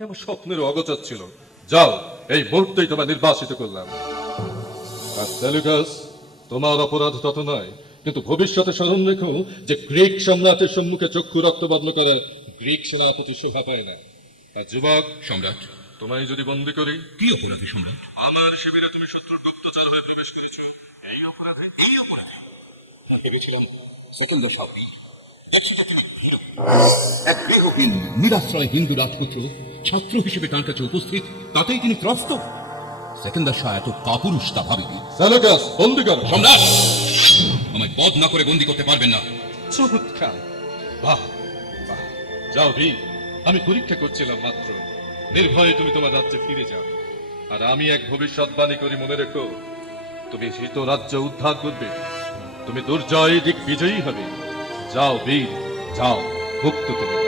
এমন স্বপ্নের অগোচর ছিল। যাও, এই মুহূর্তেই তোমার নির্বাসিত করলাম। আর সেলুকাস, তোমার অপরাধ তত নয়, কিন্তু ভবিষ্যতে স্মরণ রেখো যে গ্রিক সম্রাটের সম্মুখে চক্ষু রক্তবর্ণ করে গ্রিক সেনাপতি শোভা পায় না। আর যুবক সম্রাট, তোমায় যদি বন্দী করি, কি অপরাধী সম্রাট? আমার শিবিরে তুমি শত্রুর গুপ্তচর হয়ে প্রবেশ করেছো, এই অপরাধে। ভেবেছিলাম সেকেন্ড সাহস। এক গৃহহীন নিরাশ্রয় হিন্দু রাজপুত্র ছাত্র হিসেবে তার কাছে উপস্থিত, তাতেই তিনি ত্রস্ত। সেকেন্দার শাহ এত কাপুরুষ তা ভাবিনি। সেলুকাস, বন্দী করো। সম্রাট, আমায় বধ না করে বন্দী করতে পারবেন না। চমৎকার! বাহ বাহ! যাও ভি, আমি পরীক্ষা করছিলাম মাত্র। নির্ভয়ে তুমি তোমার রাজ্যে ফিরে যাও। আর আমি এক ভবিষ্যৎবাণী করি, মনে রেখো, তুমি শীত রাজ্য উদ্ধার করবে, তুমি দুর্জয় দিক বিজয়ী হবে। যাও বীর, যাও, মুক্ত তুমি।